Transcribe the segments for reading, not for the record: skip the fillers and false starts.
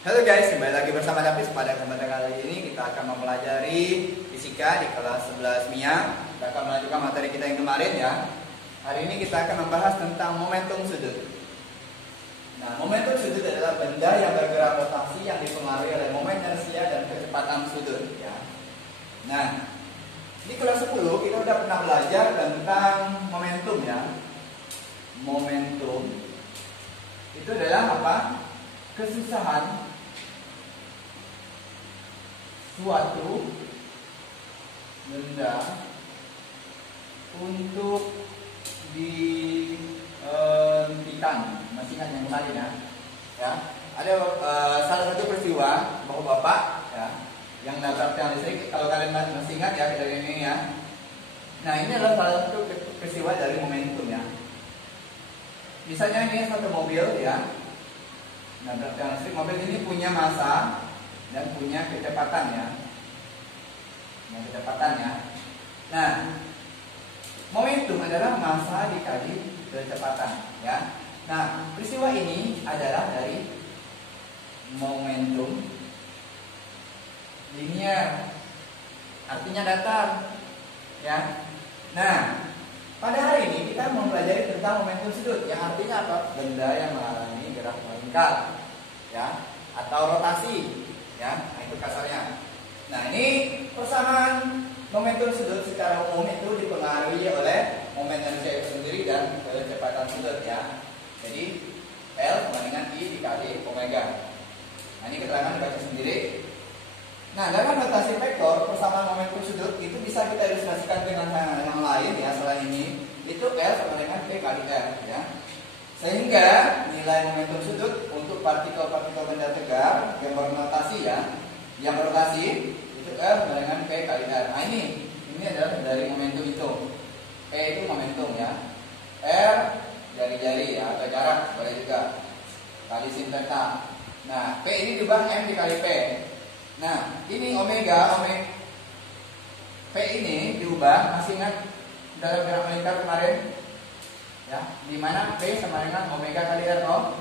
Halo guys, kembali lagi bersama Davis. Pada kesempatan kali ini kita akan mempelajari fisika di kelas 11 MIA. Kita akan melanjutkan materi kita yang kemarin ya. Hari ini kita akan membahas tentang momentum sudut. Nah, momentum sudut adalah benda yang bergerak rotasi yang dipengaruhi oleh momen inersia dan kecepatan sudut ya. Nah, di kelas 10 kita sudah pernah belajar tentang momentum ya. Momentum itu adalah apa? Kesusahan suatu benda untuk dihentikan. Masih ingat yang kemarin ya? Ada salah satu peristiwa bapak-bapak ya, yang nabrak tiang listrik. Kalau kalian masih ingat ya dari ini ya. Nah, ini adalah salah satu peristiwa dari momentum ya. Misalnya ini satu mobil ya, nabrak tiang listrik. Mobil ini punya massa dan punya kecepatan ya. Nah, momentum adalah massa dikali kecepatan ya. Nah, peristiwa ini adalah dari momentum linear, artinya datar ya. Nah, pada hari ini kita mempelajari tentang momentum sudut, yang artinya apa? Benda yang mengalami gerak melingkar ya, atau rotasi ya. Nah, itu kasarnya. Nah, ini persamaan momentum sudut secara umum itu dipengaruhi oleh momen inersia itu sendiri dan kecepatan sudut ya. Jadi L sama dengan I dikali omega. Nah, ini keterangan dibaca sendiri. Nah, dalam notasi vektor persamaan momentum sudut itu bisa kita ilustrasikan dengan yang lain ya. Selain ini, itu L sama dengan P kali R ya. Sehingga nilai momentum sudut untuk partikel-partikel benda tegar yang berrotasi ya, yang berrotasi itu R sama dengan P kali R. Nah, ini adalah dari momentum itu. P itu momentum ya. R jari-jari ya, atau jarak boleh juga, kali sin theta. Nah, P ini diubah M dikali P. Nah, ini omega P ini diubah, masih ingat dalam gerak melingkar kemarin ya, di mana P sama dengan omega kali R toh.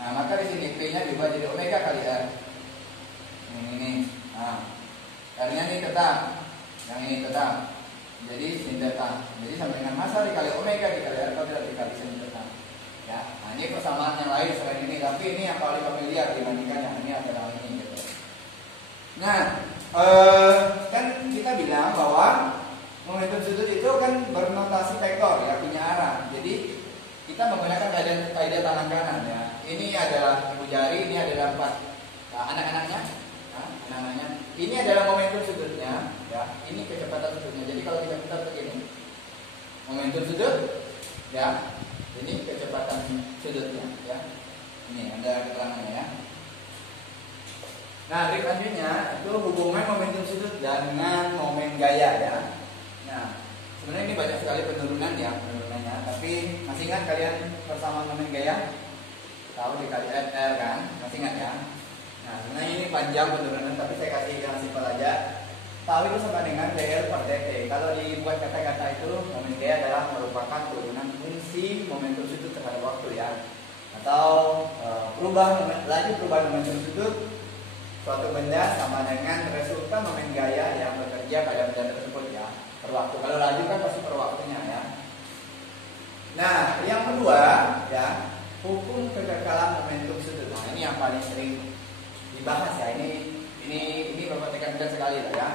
Nah, maka di sini P-nya diubah jadi omega kali R. Ini. Nah, R-nya ini tetap, yang ini tetap. Jadi sin theta. Jadi sama dengan massa dikali omega dikali R atau dikali sin theta. Ya. Nah, ini persamaan yang lain selain ini, tapi ini yang paling familiar dibandingkan yang ini adalah ini gitu. Nah, kan kita bilang bahwa momentum sudut itu kan bernotasi vektor ya, punya arah. Jadi kita menggunakan kaidah tangan kanan ya. Ini adalah ibu jari, ini adalah anak-anaknya. Ini adalah momentum sudutnya ya. Ini kecepatan sudutnya. Jadi kalau kita putar begini, momentum sudut ya. Ini kecepatan sudutnya ya. Ini ada keterangannya ya. Nah, trik selanjutnya itu hubungan momentum sudut dengan momen gaya ya. Nah, sebenarnya ini banyak sekali penurunannya, tapi masih ingat kalian persamaan momen gaya? Tahu dikali R kan? Masih ingat ya? Nah, sebenarnya ini panjang penurunan, tapi saya kasih yang simpel aja. Tahu itu sama dengan dl per dt. Kalau dibuat kata-kata itu, momen gaya adalah merupakan turunan fungsi momentum sudut terhadap waktu ya. Atau laju perubahan momentum sudut suatu benda sama dengan resultan momen gaya yang bekerja pada benda tersebut ya, per waktu. Kalau laju kan pasti per waktunya ya. Nah, yang kedua ya, hukum kekekalan momentum sudut. Nah, ini yang paling sering dibahas ya. Ini Bapak tekankan sekali lah ya.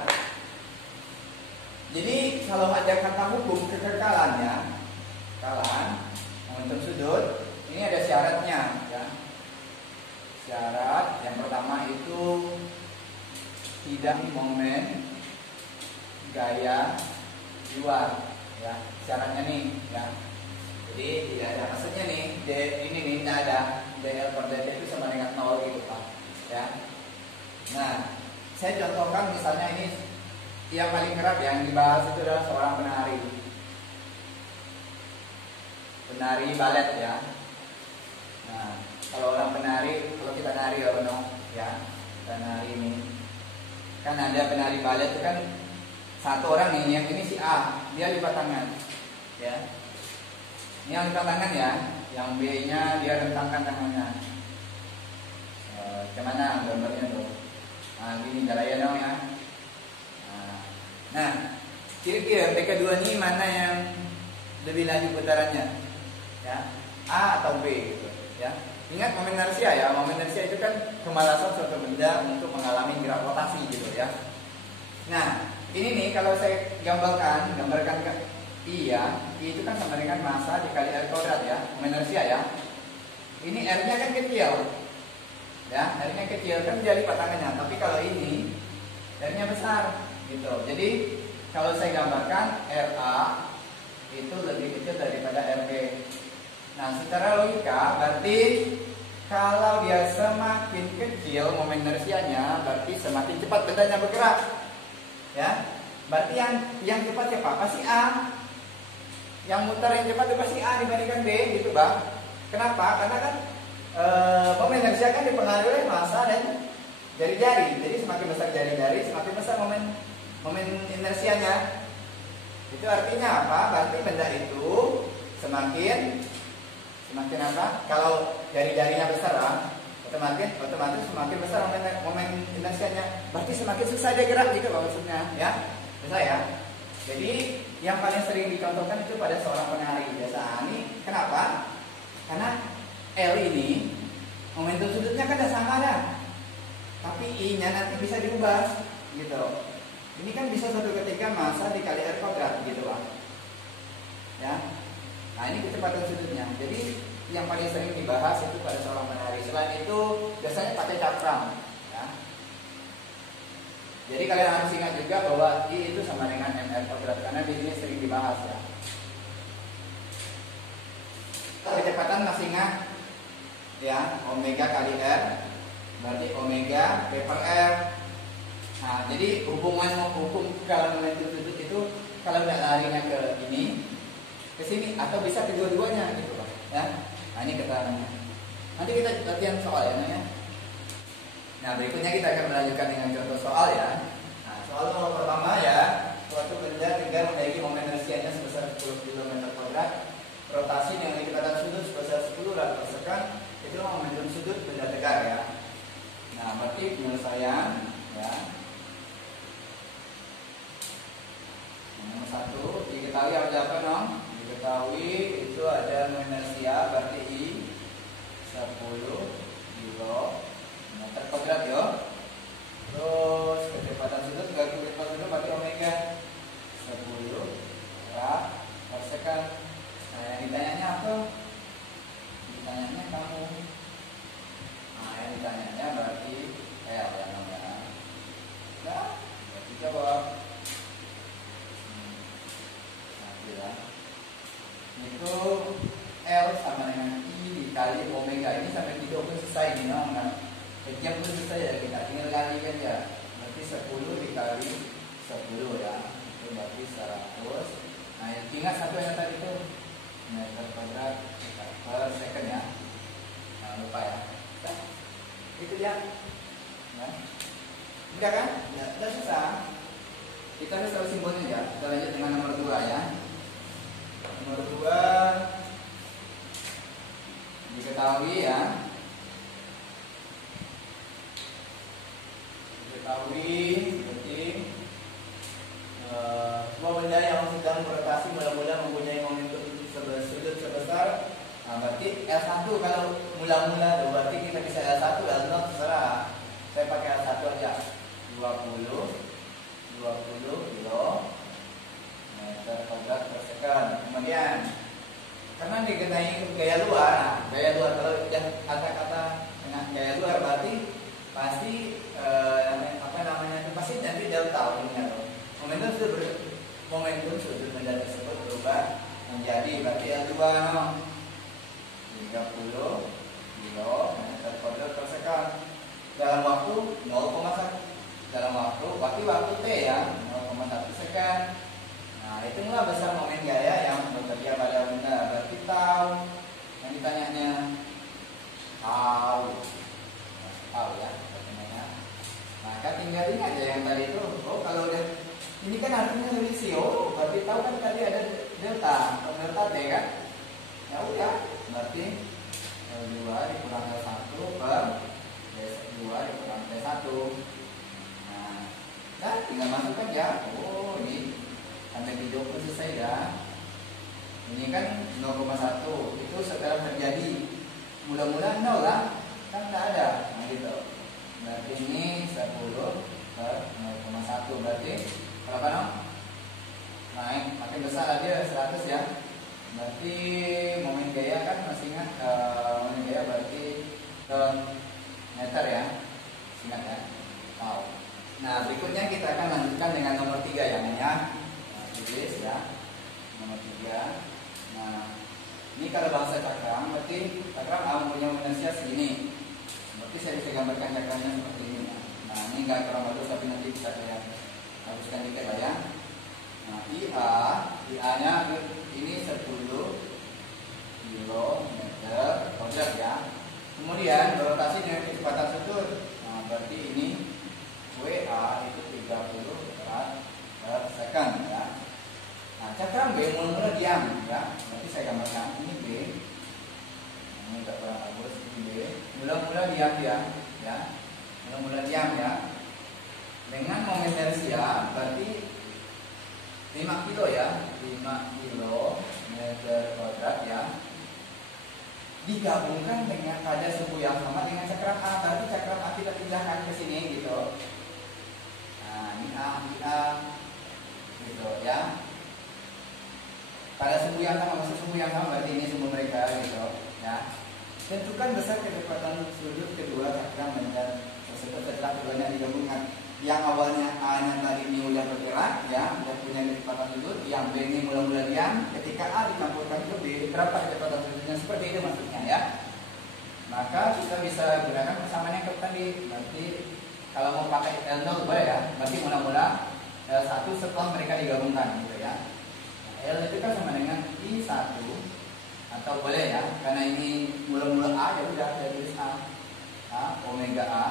Jadi kalau ada kata hukum kekekalan ya, kekekalan momentum sudut, ini ada syaratnya ya. Syarat yang pertama itu tidak momen gaya di luar ya. Syaratnya nih ya. Jadi tidak ada, maksudnya nih ini tidak ada dl per dt itu sama dengan 0 gitu Pak ya. Nah, saya contohkan misalnya ini yang paling kerap yang dibahas itu adalah seorang penari balet ya. Nah, kalau orang penari, kalau kita nari ya kita nari ini kan ada penari balet itu kan satu orang nih, yang ini si A, dia lipat tangan ya. Ini yang lipat tangan ya, yang B nya dia rentangkan tangannya. Bagaimana gambarnya tuh? Nah, gini caranya dong ya. Nah, kira-kira PK2 ini mana yang lebih laju putarannya? Ya, A atau B gitu, ya. Ingat momen inersia ya. Momen inersia itu kan kemalasan suatu benda untuk mengalami gerak rotasi gitu ya. Nah, ini nih kalau saya gambarkan ke I ya, I itu kan sama dengan massa dikali R kuadrat ya, momen inersia ya. Ini R-nya kan kecil, ya, R-nya kecil kan jadi patangannya. Tapi kalau ini R-nya besar, gitu. Jadi kalau saya gambarkan RA itu lebih kecil daripada RB. Nah, secara logika berarti kalau dia semakin kecil momen inersianya, berarti semakin cepat bendanya bergerak, ya. Berarti yang cepat siapa? Pasti A. Yang muter yang cepat itu pasti A dibandingkan B, gitu bang. Kenapa? Karena kan momen inersia kan dipengaruhi oleh massa dan jari-jari. Jadi semakin besar jari-jari, semakin besar momen inersianya. Itu artinya apa? Berarti benda itu semakin apa? Kalau jari-jarinya besar lah, otomatis semakin besar momen inersianya. Berarti semakin susah dia gerak gitu maksudnya, ya. Bisa ya? Jadi yang paling sering dicontohkan itu pada seorang penari biasa. Ini kenapa? Karena L ini momentum sudutnya kan udah sama dah, tapi I-nya nanti bisa diubah, gitu. Ini kan bisa suatu ketika massa dikali R kuadrat, gitu bang. Ya. Nah ini kecepatan sudutnya. Jadi yang paling sering dibahas itu pada seorang penari. Selain itu biasanya pakai cakram. Ya. Jadi kalian harus ingat juga bahwa I itu sama dengan MR kuadrat karena di sini sering dibahas ya. Kecepatan masih ingat ya, omega kali R berarti omega P per R. Nah jadi hukum kalau momentum sudut itu kalau udah larinya ke ini ke sini atau bisa kedua-duanya gitu Pak ya. Nah ini keterangannya. Nanti kita latihan soal ya Naya. Nah berikutnya kita akan melanjutkan dengan contoh soal ya. Nah soal nomor pertama ya, suatu benda tinggal memiliki momen inersianya sebesar 10 km², rotasi dengan kecepatan sudut sebesar 10 rad per sekon, itu momentum sudut benda tegar ya. Nah berarti penyelesaian ya. Nomor 1 diketahui ada apa dong? Diketahui itu ada momen inersia berarti I 10 km² ya. Terus kecepatan sudut kecepatan sudut berarti omega 10 rad per sekon. Nah yang ditanyanya apa? Ditanyanya kamu. Nah yang ditanyanya berarti L ya namanya. Nah berarti jawab. Ya. Itu L sama dengan I dikali omega. Ini sampai video pun selesai nih nah. Kejam pun selesai ya, kita tinggal kali kan ya. Berarti 10 dikali 10 ya. Itu berarti 100. Nah ingat satu yang tadi itu meter kuadrat per second ya. Jangan lupa ya. Nah, itu dia. Nah. Enggak kan? Ya, udah susah. Kita harus tahu simbolnya ya. Kita lanjut dengan nomor 2 ya. Nomor 2 diketahui ya. Diketahui berarti sebuah benda yang sedang berotasi mula-mula mempunyai momentum sudut sebesar. Nah, berarti L1 kalau mula-mula berarti kita bisa L1 L0 terserah. Saya pakai L1 aja. 20 km² per sekon. Kemudian karena dikenai gaya luar, kalau udah kata-kata dengan gaya luar berarti pasti apa namanya itu pasti nanti delta ini loh. Momentum sudut benda tersebut berubah menjadi berarti L2 no. 30 km² per sekon dalam waktu 0,1 dalam waktu T ya 0,1 sekon. Nah itulah besar momen gaya yang bekerja pada benda. Berarti tahu yang ditanyanya tahu ya katanya. Nah kan tinggal ingat ya yang tadi itu. Oh kalau udah ini kan artinya selisih. Oh berarti tahu kan tadi ada delta T kan. Ya udah berarti L2 dikurang L1 per 2 tinggal masukkan ya. Oh, ini sampai video pun selesai ya. Ini kan 0,1 itu sekarang terjadi mula-mula 0 lah, kan tidak ada. Nah gitu. Berarti ini 10 per 0,1 berarti berapa dong? Naik makin besar aja 100 ya. Berarti momen gaya kan masih ingat, momen gaya berarti meter ya, ingat ya. Wow. Nah berikutnya kita akan lanjutkan dengan nomor 3 yang ya. Nah, tulis ya nomor 3. Nah ini kalau bahasa cakram berarti cakram punya inersia segini. Berarti saya bisa gambarkan cakramnya seperti ini ya. Nah ini nggak kurang bagus tapi nanti bisa saya hapuskan dikit lah ya. Nah IA nya ini 10 kilometer kuadrat ya. Kemudian berotasi dengan kecepatan sudut. Nah berarti ini WA itu 30 per second ya. Nah cakram B mula-mula diam ya. Berarti saya gambarkan ini B. Ini tidak kurang bagus ini B. Mula-mula diam ya. Mula-mula diam ya. Dengan momen inersia berarti 5 kilo ya, 5 kilometer kuadrat ya. Digabungkan dengan pada suhu yang sama dengan cakram A. Berarti cakram A kita pindahkan ke sini gitu. Nah ini A gitu ya. Pada suhu yang sama, maksud suhu yang sama berarti ini suhu mereka gitu ya. Tentukan besar kecepatan sudut kedua cakram dan tersebut setelah keduanya digabungkan. Yang awalnya A nya tadi ini udah bergerak ya, udah punya kecepatan sudut. Yang B ini mula-mula diam. Ketika A dicampurkan ke B, berapa kecepatan sudutnya? Seperti itu maksudnya ya. Maka kita bisa gunakan persamaannya ke tadi. Berarti kalau mau pakai L0 boleh ya. Berarti mula-mula L1 setelah mereka digabungkan gitu ya. L itu kan sama dengan I1 atau boleh ya, karena ini mula-mula A ya udah saya tulis A omega A.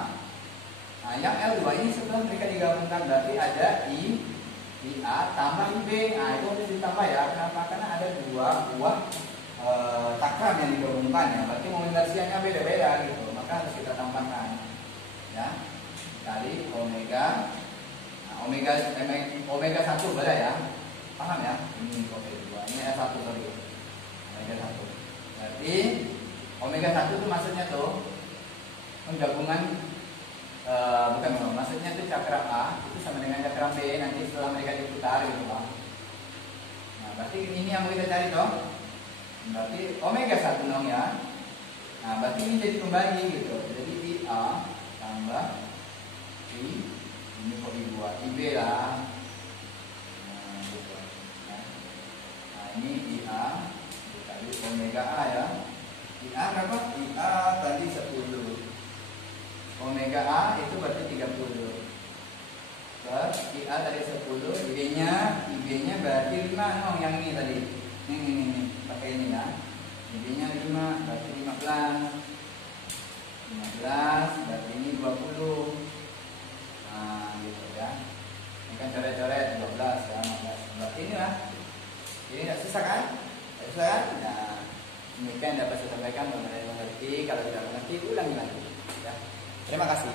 Nah yang L2 ini setelah mereka digabungkan berarti ada IA tambah IB. Nah itu harus ditambah ya. Kenapa? Karena ada dua buah cakram yang digabungkan ya. Berarti momen inersianya beda-beda gitu. Maka harus kita tambahkan ya. Kali omega. Nah, omega 1 boleh ya. Paham ya? Ini omega 2. Ini S1 sorry. Omega 1. Berarti omega 1 itu maksudnya tuh penggabungan maksudnya tuh cakram A itu sama dengan cakram B nanti setelah mereka diputar gitu Bang. Nah, berarti ini yang kita cari toh. Berarti omega 1 dong ya. Nah, berarti ini jadi kembali gitu. Jadi IA tambah ini kok I2 IB lah. Ini IA dikali omega A ya. IA berapa? IA tadi 10. Omega A itu berarti 30. Per IA tadi 10, IB-nya berarti 5 dong yang ini tadi. Ini pakai ini ya. IB-nya 5 berarti 15. 15 berarti ini 20. Nah, gitu ya. Ini kan coret-coret 12 ya, 15. Berarti ini lah. Ini tidak susah kan? Tidak susah kan? Nah, demikian dapat saya sampaikan. Mengerti, kalau tidak mengerti ulangi lagi. Ya. Terima kasih.